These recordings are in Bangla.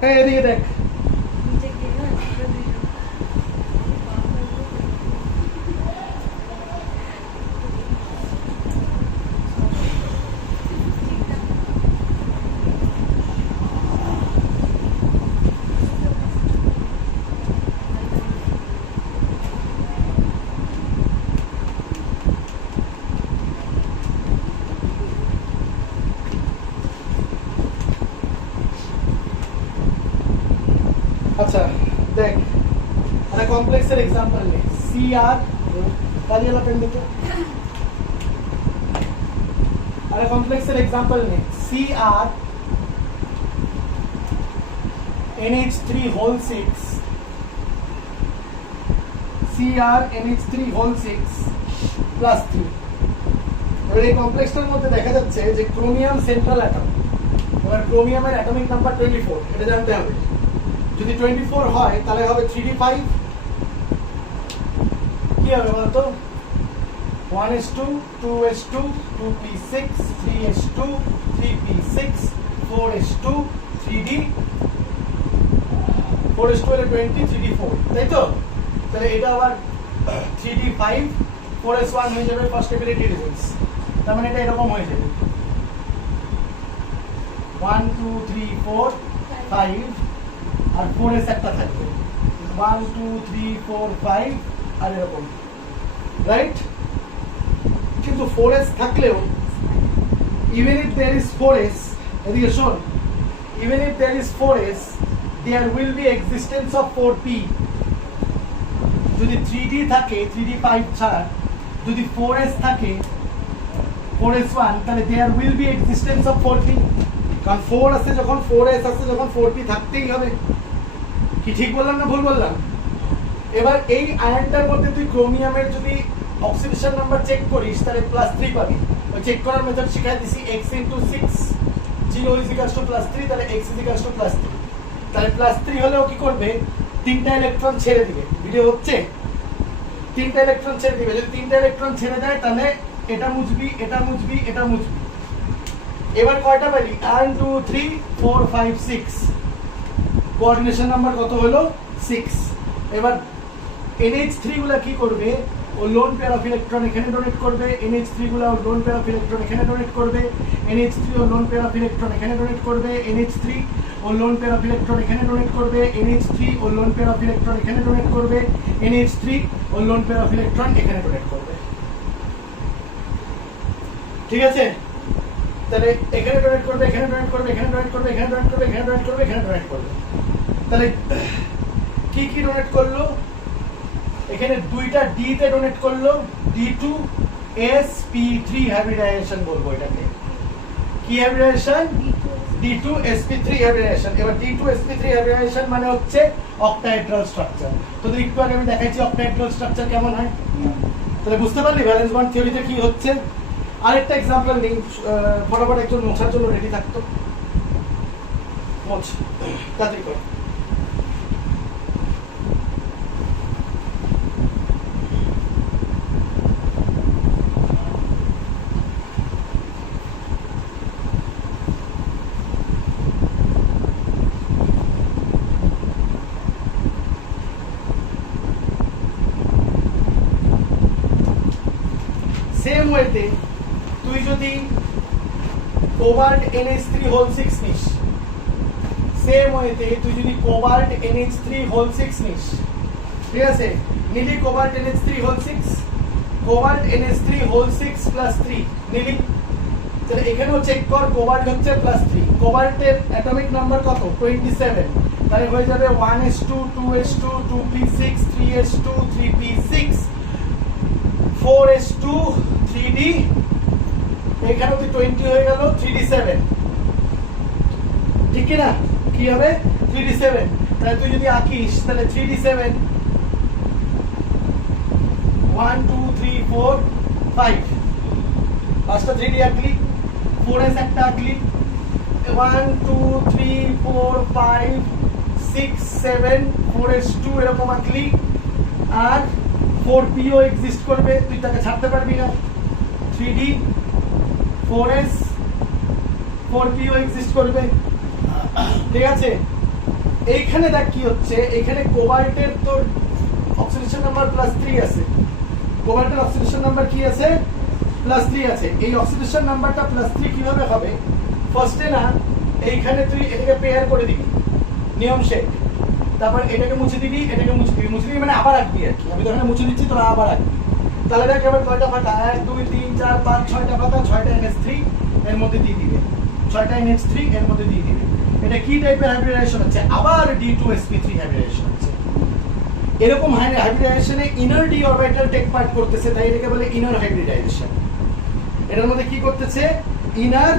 হ্যাঁ এদিকে দেখ। আচ্ছা দেখ একটা কমপ্লেক্সের এক্সাম্পল নে। সি আর কালিয়ালা পেন দেখো। একটা কমপ্লেক্সের এক্সাম্পল নে। C R NH3 whole 6 Cr NH3 whole 6 plus 3। এবার এই কমপ্লেক্সটার মধ্যে দেখা যাচ্ছে যে ক্রোমিয়াম সেন্ট্রাল অ্যাটম। এবার ক্রোমিয়ামের অ্যাটমিক নাম্বার 24, এটা জানতে হবে। যদি 24 হয় তাহলে হবে 3d5। কি হবে বলতো? 1s2 2s2 2p6 3s2 3p6 4s2 3d 4s2 হলে 20 3d4, তাই তো? তাহলে এটা আবার 3d5 4s1 হয়ে যাবে ফার্স্টেবিলিটি রিজনস। তার মানে এটা এরকম হয়ে যাবে 1 2 3 4 5 আর 4s একটা থাকবে 1 2 3 4 5 আর এরকম, রাইট? কিন্তু 4s থাকলেও even if there is 4s, এদিকে শোন, even if there is 4s there will be existence of 4p। যদি 3d থাকে 3d5 ছাড়া, যদি 4s থাকে 4s1, তাহলে there will be existence of 4p। কারণ 4 আছে যখন 4s আছে যখন 4p থাকতেই হবে। কি ঠিক বললাম না ভুল বললাম? এবার এই আয়নটার মধ্যে তুই ক্রোমিয়ামের যদি অক্সিডেশন নাম্বার চেক করিস তাহলে +3 পাবি। ওই চেক করার মেথড শিখাই দিছি, x * 6 0 = +3, তাহলে x = +3। তাহলে +3 হলেও কি করবে? 3টা ইলেকট্রন ছেড়ে দিবে। ভিডিও হচ্ছে? 3টা ইলেকট্রন ছেড়ে দিবে। যদি 3টা ইলেকট্রন ছেড়ে দেয় তাহলে এটা মুছবি, এটা মুছবি, এটা মুছবি। এবার কয়টা পাবি? 1 2 3 4 5 6। কোঅর্ডিনেশন নাম্বার কত হলো? 6। এবার NH3 গুলা কি করবে? ও লোন পেয়ার অফ ইলেকট্রন এখানে ডোনেট করবে। NH3 গুলা ও লোন পেয়ার অফ ইলেকট্রন এখানে ডোনেট করবে। NH3 ও লোন পেয়ার অফ ইলেকট্রন এখানে ডোনেট করবে। NH3 ও লোন পেয়ার অফ ইলেকট্রন এখানে ডোনেট করবে। NH3 ও লোন পেয়ার অফ ইলেকট্রন এখানে ডোনেট করবে। NH3 ও লোন পেয়ার অফ ইলেকট্রন এখানে ডোনেট করবে। ঠিক আছে? তাহলে এখানে ডোনেট করবে, এখানে ডোনেট করবে, এখানে ডোনেট করবে, এখানে ডোনেট করবে, এখানে ডোনেট করবে, এখানে ডোনেট করবে। তাহলে কি কি ডোনেট করলো? এখানে 2টা ডি তে ডোনেট করলো, D2sp3 হাইব্রিডাইজেশন বলবো এটাকে। কি হাইব্রিডাইজেশন? D2sp3 hybridization. এবার D2sp3 হাইব্রিডাইজেশন মানে হচ্ছে অক্টাহেড্রাল স্ট্রাকচার। তোদের একটু আগে আমি দেখাইছি অক্টাহেড্রাল স্ট্রাকচার কেমন হয়। তাহলে বুঝতে পারলি ভ্যালেন্স বন্ড থিওরিতে কি হচ্ছে। আরেকটা এক্সাম্পল নেই, ফটাফট একজন মোছার জন্য রেডি থাকতো। মোছ তাড়াতাড়ি কর। সেম ওয়েতে তুই যদি কোবাল্ট NH3 হোল 6 নিস, সেম ওয়েতে তুই যদি কোবাল্ট NH3 হোল 6 নিস, ঠিক আছে? নিলি cobalt NH3 whole 6, cobalt NH3 whole 6 plus 3 নিলি। তাহলে এখানেও চেক কর, কোবাল্ট হচ্ছে +3। কোবাল্টের অ্যাটমিক নাম্বার কত? 27। তাহলে হয়ে যাবে 1s2 2s2 2p6 3s2 3p6 4s2 3d, এখানে তুই 20 হয়ে গেল 3d7। ঠিক কি না? কি হবে? 3d7। তাহলে তুই যদি আঁকিস তাহলে 3d7 1 2 3 4 5, পাঁচটা 3d আঁকলি, 4s একটা আঁকলি, 1 2 3 4 5 6 7 4s2 এরকম আঁকলি। আর 4p ও এক্সিস্ট করবে, তুই তাকে ছাড়তে পারবি না। 3d 4s 4p ও এক্সিস্ট করবে, ঠিক আছে? এইখানে দেখ কি হচ্ছে, এখানে কোবাল্টের তোর অক্সিডেশন নাম্বার +3 আছে, কোবাল্টের অক্সিডেশন নাম্বার কি আছে +3 আছে। এই অক্সিডেশন নাম্বারটা +3 কিভাবে হবে, ফার্স্টে না এইখানে তুই এটাকে পেয়ার করে দিবি নিয়ম শেখ, তারপর এটাকে মুছে দিবি, এটাকে মুছে দিবি মানে আবার রাখবি আর কি। আমি তো এখানে মুছে দিচ্ছি, তোরা আবার রাখবি। তাহলে দেখ এবার কয়টা ফাঁকা, 1 2 3 4 5 6টা ফাঁকা, 6টা NH3 এর মধ্যে দিয়ে দিবে, 6টা NH3 এর মধ্যে দিয়ে দিবে। এটা কি টাইপের হাইব্রিডাইজেশন হচ্ছে, আবার D2sp3 হাইব্রিডাইজেশন হচ্ছে। এরকম হাইব্রিডাইজেশনে inner D orbital take part করতেছে, তাই এটাকে বলে ইনার হাইব্রিডাইজেশন। এটার মধ্যে কি করতেছে, ইনার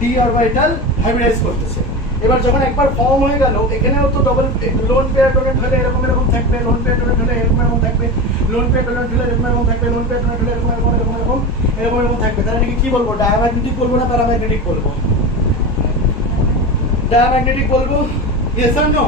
ডি অরবিটাল হাইব্রিডাইজ করতেছে। এবার যখন একবার ফর্ম হয়ে গেল, এখানেও তো ডবল লোন পেয়ার ডোনেট হলে এরকম এরকম থাকবে, লোন পেয়ার ডোনেট হলে এরকম এরকম থাকবে, লোন পেয়ার ডোনেট হলে এরকম এরকম থাকবে, লোন পেয়ার ডোনেট হলে এরকম এরকম এরকম এরকম এরকম এরকম থাকবে। তাহলে এটাকে কি বলবো, ডায়াম্যাগনেটিক বলবো না প্যারাম্যাগনেটিক বলবো? ডায়াম্যাগনেটিক বলবো, ইয়েস অর নো?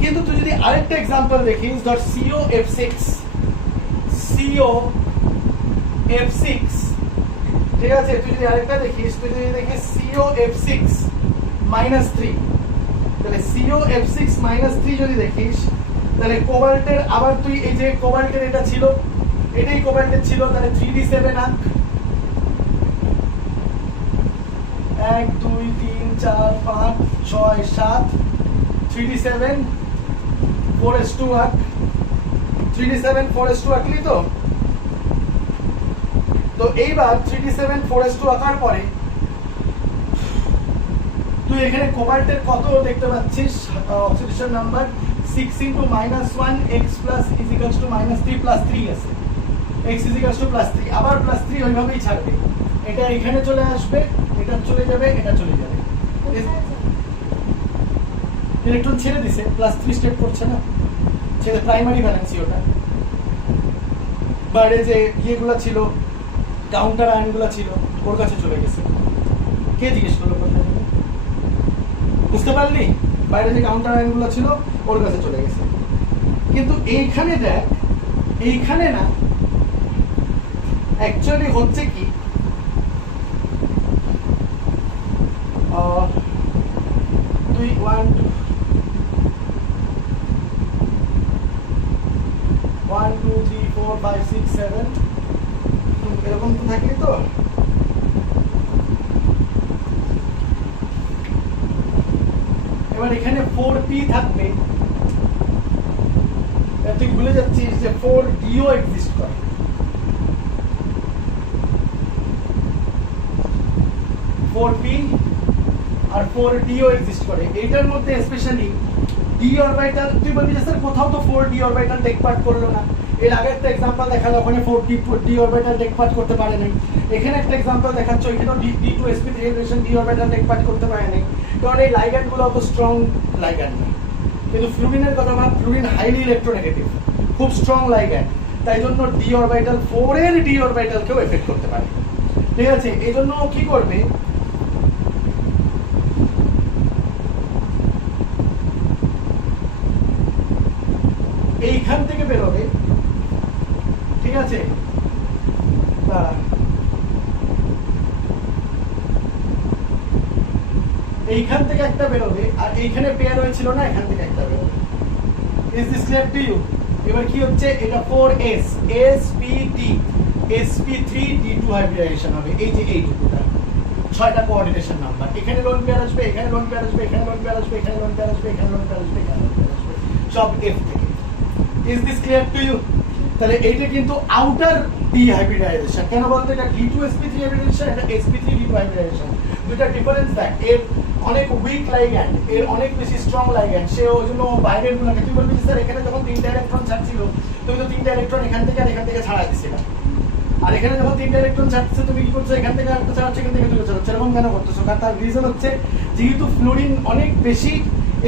কিন্তু তুই যদি আরেকটা एग्जांपल দেখিস, ধর COF6 ঠিক আছে, তুই যদি আরেকটা দেখিস, তুই যদি দেখিস COF6 -3, তাহলে COF6 -3 যদি দেখিস, তাহলে কোবাল্টের আবার তুই এই যে কোবাল্টের এটা ছিল, এটাই কোবাল্টের ছিল, তাহলে 3d7 আঁক, 1 2 3 4 5 6 7, 3d7 4s2 আঁক, 3d7 4s2 আঁকলি তো। তো এইবার 3d7 4s2 আঁকার পরে তুই এখানে কোবাল্টের কত দেখতে পাচ্ছিস, oxidation number 6 × -1 x + is equals to -3 + 3 আছে, x is equals to +3, আবার +3 ওইভাবেই ছাড়বে, এটা এখানে চলে আসবে, এটা চলে যাবে, এটা চলে যাবে। ইলেকট্রন ছেড়ে দিছে, +3 স্টেট করছে না, ছেড়ে প্রাইমারি ভ্যালেন্সি ওটা, বাইরে যে ইয়েগুলো ছিল, কাউন্টার আয়নগুলো ছিল, ওর কাছে চলে গেছে। কে জিজ্ঞেস করলো কোথায় যাবে, বুঝতে পারলি? বাইরে যে কাউন্টার আয়নগুলো ছিল ওর কাছে চলে গেছে। কিন্তু এইখানে দেখ, এইখানে না অ্যাকচুয়ালি হচ্ছে কি, তুই 1 2 3 4 5 6 7 এরকম তো থাকলি তো, এবার এখানে 4p থাকবে, তুই ভুলে যাচ্ছিস যে 4dও এক্সিস্ট করে। 4p আর 4dও এক্সিস্ট করে। এইটার মধ্যে স্পেশালি ডি অরবিটাল, তুই বলবি যে স্যার কোথাও তো 4d অরবিটাল টেক পার্ট করলো না। এর আগে একটা एग्जांपल দেখালো, ওখানে 4d অরবিটাল টেক পার্ট করতে পারে নাই। এখানে একটা एग्जांपल দেখাচ্ছ, এখানেও D2sp3 hybridisation D orbital take part করতে পারে নাই, কারণ এই লাইগ্যান্ডগুলো অত স্ট্রং লাইগ্যান্ড না। কিন্তু ফ্লুরিনের কথা ভাব, ফ্লুরিন হাইলি ইলেকট্রোনেগেটিভ, খুব স্ট্রং লাইগ্যান্ড, তাই জন্য ডি অরবিটাল 4 এর ডি অরবিটালকেও এফেক্ট করতে পারে। ঠিক আছে, এই জন্য কি করবে, এইখান থেকে বেরোবে, ঠিক আছে, এইখান থেকে একটা বেরোবে, আর এইখানে পেয়ার হয়েছিল না, এখান থেকে একটা বেরোবে। Is this clear to you? এবার কি হচ্ছে, এটা 4s sp3 d2 হাইব্রিডাইজেশন হবে, এই যে এইটুকুটা 6টা কোঅর্ডিনেশন নাম্বার, এখানে লোন পেয়ার আসবে, এখানে লোন পেয়ার আসবে, এখানে লোন পেয়ার আসবে, এখানে লোন পেয়ার আসবে, এখানে লোন পেয়ার আসবে, এখানে লোন পেয়ার আসবে, সব f থেকে। Is this clear to you? তাহলে এইটা কিন্তু আউটার ডি হাইব্রিডাইজেশন। কেন বলতো, এটা D2sp3 হাইব্রিডাইজেশন, এটা sp3 d2 হাইব্রিডাইজেশন। দুইটা ডিফারেন্স দেখ, এর অনেক উইক লাইগ্যান্ড, এর অনেক বেশি স্ট্রং লাইগ্যান্ড, সে ওই জন্য বাইরের গুলোকে, তুই বলবি স্যার এখানে যখন 3টা ইলেকট্রন ছাড়ছিল, তুমি তো 3টা ইলেকট্রন এখান থেকে আর এখান থেকে ছাড়া দিছিলে, আর এখানে যখন 3টা ইলেকট্রন ছাড়ছে, তুমি কি করছো, এখান থেকে একটা ছাড়াচ্ছ, এখান থেকে দুটো ছাড়াচ্ছ, এরকম কেন করতেছো? কারণ তার রিজন হচ্ছে, যেহেতু ফ্লুরিন অনেক বেশি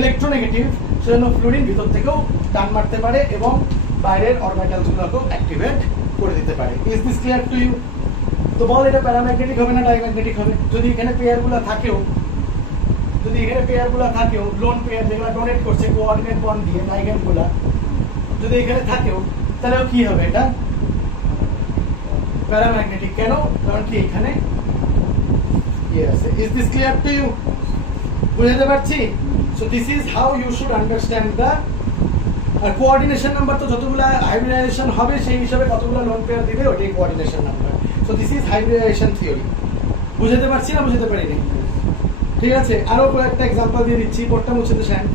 ইলেকট্রোনেগেটিভ, সেজন্য ফ্লুরিন ভিতর থেকেও টান মারতে পারে এবং বাইরের অরবিটালসগুলোকেও অ্যাক্টিভেট করে দিতে পারে। Is this clear to you? তো বল, এটা প্যারাম্যাগনেটিক হবে না ডায়াম্যাগনেটিক হবে? যদি এখানে পেয়ারগুলো থাকেও, লোন পেয়ার যেগুলো ডোনেট করছে কোঅর্ডিনেট বন্ড দিয়ে লাইগ্যান্ডগুলো, যদি এখানে থাকেও, তাহলেও কি হবে, এটা প্যারাম্যাগনেটিক। কেন? কারণ কি এখানে ইয়ে আছে। Is this clear to you? বুঝতে পারছি? So this is how you should understand the আর কোঅর্ডিনেশন নাম্বার তো যতগুলো হাইব্রিডাইজেশন হবে সেই হিসাবে কতগুলো লোন পেয়ার দিবে ওটাই coordination number. So this is hybridization theory. বুঝতে পারছি না বুঝতে পারিনি? ঠিক আছে, আরো কয়েকটা এক্সাম্পল দিয়ে দিচ্ছি, কোডটা মুছে দেন।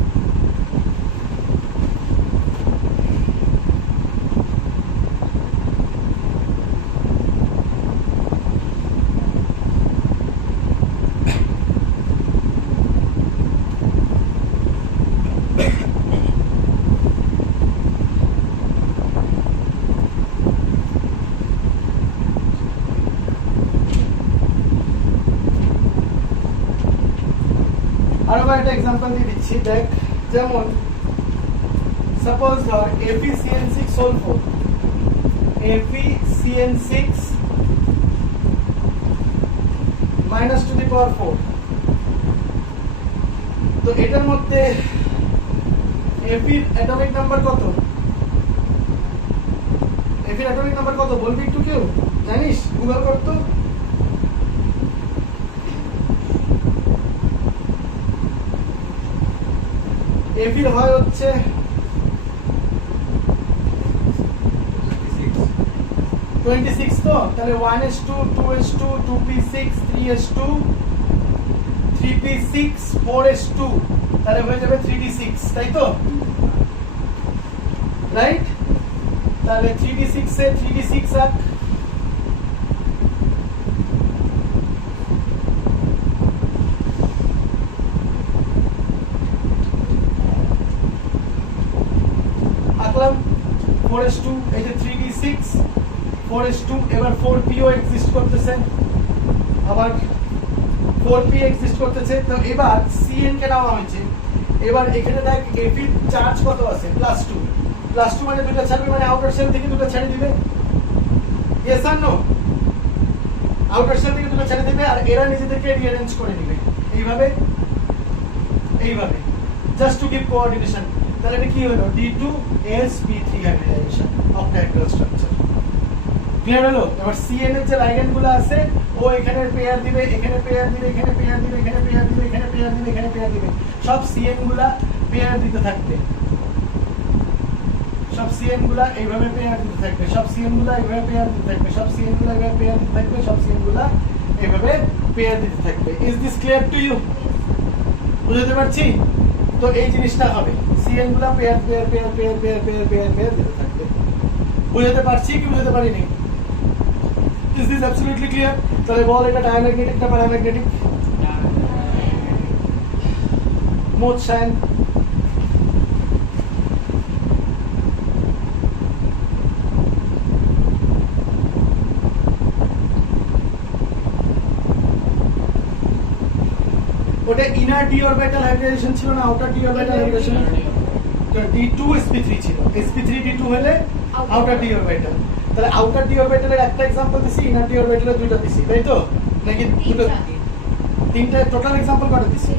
আরো একটা এক্সাম্পল দিয়ে দিচ্ছি, দেখ। যেমন সাপোজ ধর FeCN6 whole 4, FeCN6 minus two the power 4। তো এটার মধ্যে Fe অ্যাটমিক নাম্বার কত? Fe অ্যাটমিক নাম্বার কত বলবি একটু কেউ? জানিস? গুগল করতো। এফির হয় হচ্ছে 26, তো তাহলে 1s2 2s2 2p6 3s2 3p6 4s2, তাহলে হয়ে যাবে 3d6, তাই তো? রাইট? তাহলে 3d6 এ 3d6 রাখ, আঁকলাম 4s2, এই যে 3d6 4s2, এবার 4p ও এক্সিস্ট করতেছে, আবার 4p এক্সিস্ট করতেছে। তো এবার cn কে নেওয়া হয়েছে, এবার এখানে দেখ f এর চার্জ কত আছে, +2, +2 মানে দুটো ছাড়বে, মানে আউটার সেল থেকে দুটো ছেড়ে দিবে, ইয়েস আর নো? আউটার সেল থেকে দুটো ছেড়ে দিবে আর এরা নিজেদেরকে রিঅ্যারেঞ্জ করে নেবে এইভাবে এইভাবে, জাস্ট টু গিভ কোঅর্ডিনেশন। তাহলে এটা কি হলো? D2sp3 hybridization octahedral structure. Clear হলো? এবার CN এর যে লাইগেন্ড গুলো আছে ও এখানে পেয়ার দিবে, এখানে পেয়ার দিবে, এখানে পেয়ার দিবে, এখানে পেয়ার দিবে, এখানে পেয়ার দিবে, এখানে পেয়ার দিবে, সব CN গুলা পেয়ার দিতে থাকবে, সব CN গুলা এইভাবে পেয়ার দিতে থাকবে, সব CN গুলা এইভাবে পেয়ার দিতে থাকবে, সব CN গুলা এইভাবে পেয়ার দিতে থাকবে, সব CN গুলা এইভাবে পেয়ার দিতে থাকবে। Is this clear to you? বুঝতে পারছি? তো এই জিনিসটা হবে, CN গুলা pair pair pair pair pair pair pair pair দিতে থাকবে। বুঝতে পারছি কি বুঝতে পারিনি? Is this absolutely clear? তাহলে বল এটা ডায়াম্যাগনেটিক না প্যারাম্যাগনেটিক? মোশন ওটা ইনার ডি অরবিটাল হাইব্রিডাইজেশন ছিল না, আউটার ডি অরবিটাল হাইব্রিডাইজেশন? তো D2sp3 ছিল, sp3 D2 হলে আউটার ডি অরবিটাল। তাহলে আউটার ডি অরবিটালের একটা एग्जांपल দিছি, ইনার ডি অরবিটালের দুটো দিছি, তাই তো? নাকি দুটো তিনটা? টোটাল एग्जांपल কত দিছি?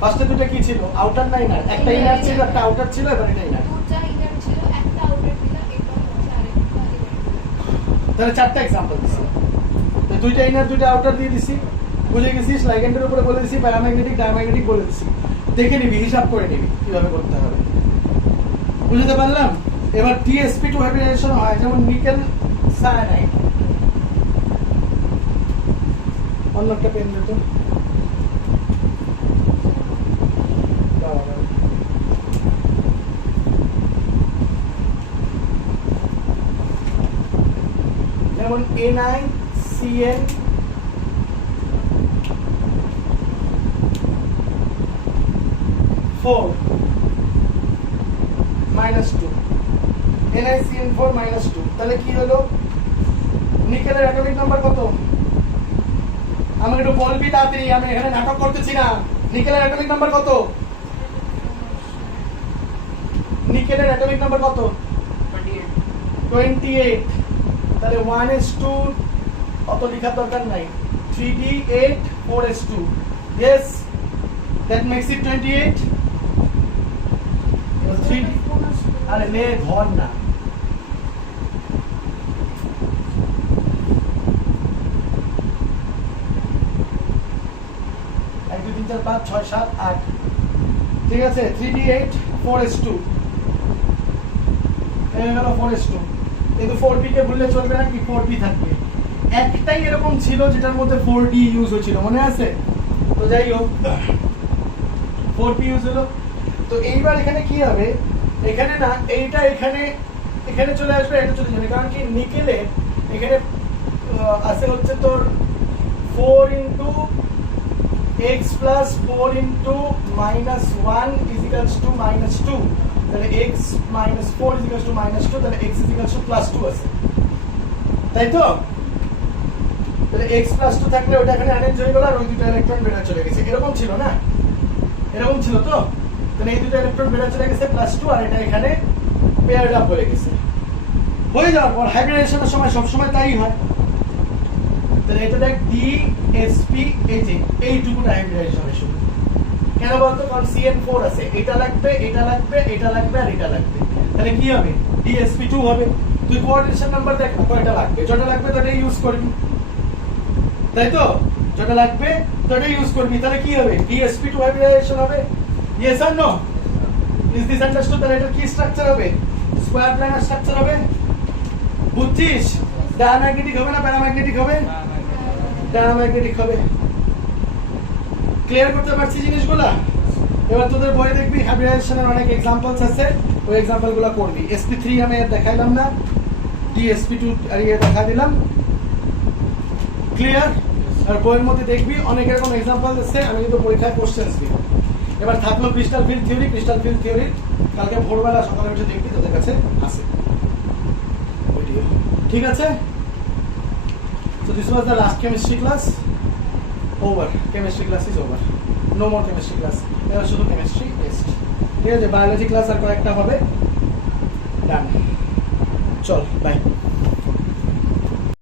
ফার্স্টে দুটো কি ছিল? আউটার না ইনার? একটা ইনার ছিল একটা আউটার ছিল, এবার এটা ইনার। দুটো ইনার ছিল একটা আউটার ছিল, এটা হচ্ছে আরেকটা ইনার। তাহলে চারটা एग्जांपल দিছি, তো দুইটা ইনার দুইটা আউটার দিয়ে দিছি। বুঝে গেছিস? লাইগেন্ডের উপরে বলে দিছি, প্যারাম্যাগনেটিক ডায়াম্যাগনেটিক বলে দিছি, দেখে নিবি, হিসাব করে নিবি কিভাবে করতে হবে। বুঝতে পারলাম? এবার TsP2 হাইব্রিডাইজেশন হয়, যেমন নিকেল সায়ানাইড। অন্য একটা পেন দিত, যেমন NiCN -2, NiCN4 -2, তাহলে কি হলো? নিকেলের অ্যাটমিক নাম্বার কত? আমি একটু বলবি তাড়াতাড়ি, আমি এখানে নাটক করতেছি না। নিকেলের অ্যাটমিক নাম্বার কত? নিকেলের অ্যাটমিক নাম্বার কত? 28। তাহলে 1s2 অত লেখার দরকার নাই, 3d8 4s2, yes, that makes it 28। আরে নে ধর না, এক দুই তিন 4 5 6 7 8, ঠিক আছে 3d8 4s2 এই গেল 4s2, কিন্তু 4p কে ভুললে চলবে না, কি 4p থাকবে। একটাই এরকম ছিল যেটার মধ্যে 4d ইউজ হয়েছিল, মনে আছে? তো যাই হোক 4p ইউজ হলো। তো এইবার এখানে কি হবে, এখানে না এইটা এখানে এখানে চলে আসবে, এটা চলে যাবে, কারণ কি নিকেলে এখানে আছে হচ্ছে তোর 4 into x plus 4 into minus 1 is equals two minus 2, তাহলে x minus 4 is equals two minus 2, তাহলে x is equals two plus 2 আছে, তাই তো? তাহলে x প্লাস 2 থাকলে ওটা এখানে অ্যারেঞ্জ হয়ে গেল আর ওই দুটো ইলেকট্রন বেরিয়ে চলে গেছে, এরকম ছিল না? এরকম ছিল তো? তাহলে এই দুটো ইলেকট্রন বেরিয়ে চলে গেছে প্লাস 2, আর এটা এখানে পেয়ারড আপ হয়ে গেছে। হয়ে যাওয়ার পর হাইব্রিডেশনের সময় সবসময় তাই হয়। তাহলে এটা দেখ DSP, এই যে এইটুকুটা হাইব্রিডেশন হবে শুধু। কেন বলতো? কারণ CN4 আছে, এটা লাগবে, এটা লাগবে, এটা লাগবে আর এটা লাগবে, তাহলে কি হবে? DSP2 হবে। তুই কোঅর্ডিনেশন নাম্বার দেখ না কয়টা লাগবে, যেটা লাগবে তোটা ইউজ করবি, তাই তো? যেটা লাগবে তোটা ইউজ করবি, তাহলে কি হবে? DSP2 হাইব্রিডেশন হবে। Yes or no? Is this understood? তাহলে এটা কি স্ট্রাকচার হবে? স্কয়ার প্ল্যানার স্ট্রাকচার হবে, বুঝছিস? ডায়াম্যাগনেটিক হবে না প্যারাম্যাগনেটিক হবে? ডায়াম্যাগনেটিক হবে। ক্লিয়ার করতে পারছি জিনিসগুলো? এবার তোদের বইয়ে দেখবি হাইব্রিডেশনের অনেক এক্সাম্পলস আছে, ওই এক্সাম্পলগুলো করবি। sp3 আমি আর দেখাইলাম না, dsp2 আর ইয়ে দেখা দিলাম, ক্লিয়ার? আর বইয়ের মধ্যে দেখবি অনেক এরকম এক্সাম্পল আছে, আমি কিন্তু পরীক্ষায় কোশ্চেন্স দিব। এবার থাকলো crystal field theory. Crystal field theory কালকে ভোরবেলা সকালে উঠে দেখবি, তোদের কাছে আছে ভিডিও, ঠিক আছে? So this was the last chemistry class. Over. Chemistry class is over. No more chemistry class. এবার শুধু chemistry test. ঠিক আছে, বায়োলজি ক্লাস আর কয়েকটা হবে। ডান। চল বাই।